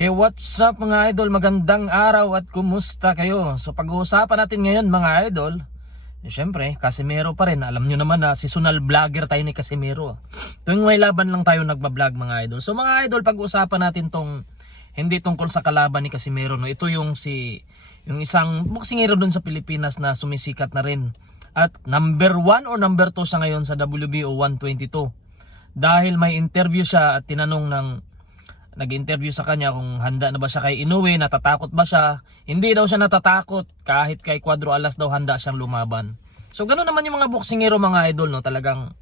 Hey, what's up mga idol? Magandang araw at kumusta kayo? So pag-uusapan natin ngayon mga idol, syempre Casimero pa rin. Alam nyo naman na seasonal vlogger tayo ni Casimero. Tuwing may laban lang tayo nagbablog mga idol. So mga idol, pag-uusapan natin tong hindi tungkol sa kalaban ni Casimero, no? Ito yung isang boksingero dun sa Pilipinas na sumisikat na rin. At number 1 o number 2 siya ngayon sa WBO 122. Dahil may interview siya at nag-interview sa kanya kung handa na ba siya kay Inoue, natatakot ba siya. Hindi daw siya natatakot, kahit kay Cuadro Alas daw handa siyang lumaban. So ganoon naman yung mga boksingero mga idol, no? Talagang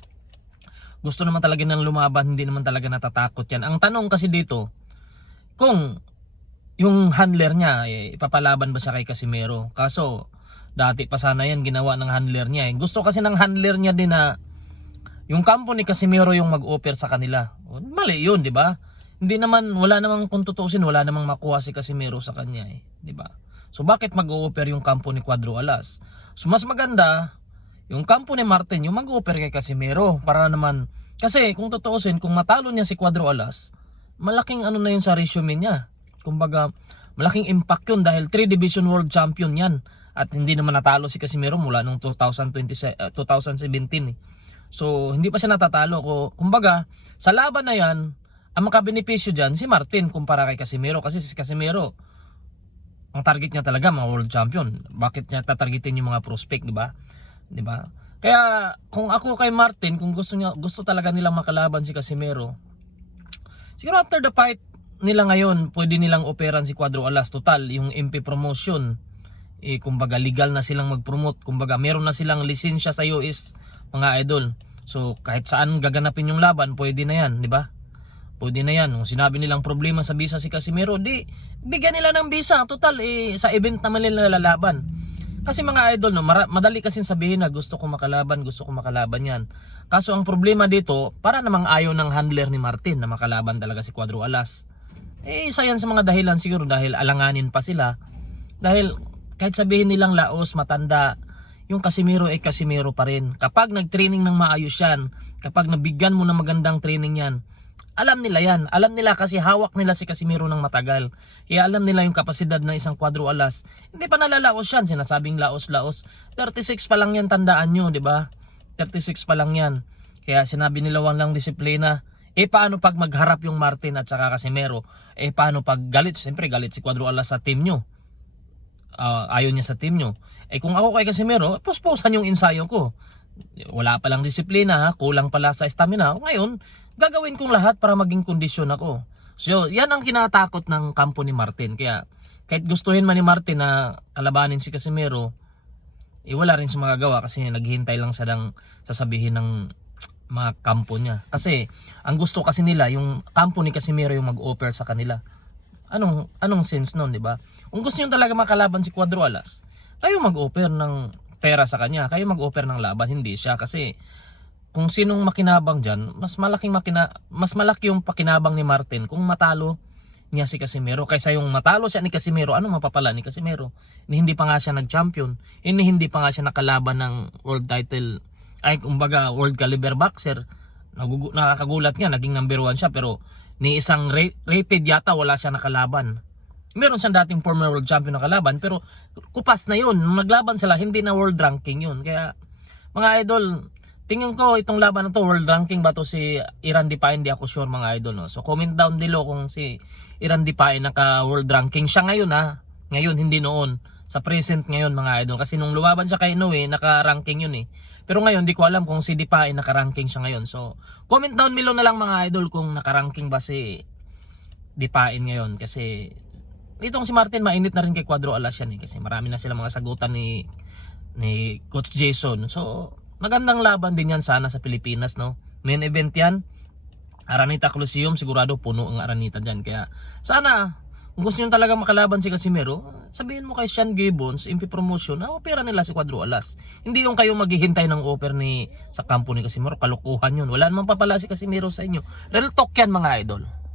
gusto naman talaga ng lumaban, hindi naman talaga natatakot yan. Ang tanong kasi dito, kung yung handler niya, ipapalaban ba siya kay Casimero? Kaso dati pa sana yan ginawa ng handler niya. Gusto kasi ng handler niya din na yung kampo ni Casimero yung mag-offer sa kanila. Mali yun, di ba? Hindi naman, wala namang kung tutuusin, wala namang makuha si Casimero sa kanya di ba? So bakit mag-o-offer yung kampo ni Cuadro Alas? So mas maganda yung kampo ni Martin yung mag-o-offer kay Casimero para naman, kasi kung tutuusin, kung matalo niya si Cuadro Alas, malaking ano na yun sa resume niya. Kumbaga, malaking impact yun dahil 3 Division World Champion yan. At hindi naman natalo si Casimero mula nung 2017 So hindi pa siya natatalo. Kumbaga, sa laban na yan, ang makabenepisyo dyan si Martin kumpara kay Casimero, kasi si Casimero ang target niya talaga mga world champion. Bakit niya tatargetin yung mga prospect, di ba? Di ba? Kaya kung ako kay Martin, kung gusto talaga nilang makalaban si Casimero, siguro after the fight nila ngayon, pwede nilang operan si Cuadro Alas. Total, yung MP promotion, kumbaga legal na silang mag-promote. Kumbaga meron na silang lisensya sa US mga idol. So kahit saan gaganapin yung laban, pwede na yan, di ba? Pwede na yan. Kung sinabi nilang problema sa visa si Casimero, di bigyan nila ng visa. Total, sa event naman nila lalaban. Kasi mga idol, no, madali kasing sabihin na gusto ko makalaban yan. Kaso ang problema dito, para namang ayaw ng handler ni Martin na makalaban talaga si Cuadro Alas. Isa yan sa mga dahilan siguro, dahil alanganin pa sila. Dahil kahit sabihin nilang laos, matanda, yung Casimero Casimero pa rin. Kapag nag-training ng maayos yan, kapag nabigyan mo ng magandang training yan, alam nila yan. Alam nila kasi hawak nila si Casimero ng matagal. Kaya alam nila yung kapasidad ng isang Cuadro Alas. Hindi pa nalalaos yan. Sinasabing laos-laos. 36 pa lang yan, tandaan nyo, di ba? 36 pa lang yan. Kaya sinabi nila walang disiplina. Paano pag magharap yung Martin at saka Casimero? Paano pag galit? Siyempre galit si Cuadro Alas sa team nyo. Ayaw niya sa team nyo. Kung ako kay Casimero, puspusan yung ensayo ko. Wala palang disiplina, kulang pala sa stamina. Ngayon, gagawin kong lahat para maging kondisyon ako. So, yan ang kinatakot ng kampo ni Martin. Kaya, kahit gustuhin man ni Martin na kalabanin si Casimero, wala rin siya magagawa kasi naghihintay lang siya ng sasabihin ng mga kampo niya. Kasi, ang gusto kasi nila, yung kampo ni Casimero yung mag-offer sa kanila. Anong sense nun, di ba? Kung gusto nyo talaga makalaban si Cuadro Alas, kayo mag-offer ng pera sa kanya, kayo mag-offer ng laban, hindi siya. Kasi kung sinong makinabang dyan, mas malaki yung pakinabang ni Martin kung matalo niya si Casimero. Kaysa yung matalo siya ni Casimero, ano mapapala ni Casimero? Hindi pa nga siya nag-champion, hindi pa nga siya nakalaban ng world title, kumbaga world caliber boxer. Nakakagulat nga, naging number 1 siya, pero ni isang rated yata wala siya nakalaban. Meron siyang dating former world champion na kalaban, pero kupas na yun. Nung naglaban sila, hindi na world ranking yun. Kaya mga idol, tingin ko itong laban na to, world ranking ba to si Iran Dipain? Hindi ako sure mga idol, no? So comment down below kung si Iran Dipain naka world ranking siya ngayon, ha. Ngayon, hindi noon. Sa present ngayon mga idol. Kasi nung lumaban siya kay Inoue, naka-ranking yun Pero ngayon, di ko alam kung si Dipain naka-ranking siya ngayon. So comment down below na lang mga idol kung naka-ranking ba si Dipain ngayon. Kasi itong si Martin, mainit na rin kay Cuadro Alas yan kasi marami na sila mga sagutan ni Coach Jason. So magandang laban din yan sana sa Pilipinas, no? Main event yan, Araneta Coliseum, sigurado puno ang Araneta dyan. Kaya sana, kung gusto nyo talaga makalaban si Casimero, sabihin mo kay Sean Gibbons, MP Promotion, na opera nila si Cuadro Alas. Hindi yung kayo maghihintay ng offer sa kampo ni Casimero, kalukuhan yun. Wala namang papala si Casimero sa inyo. Real talk yan mga idol.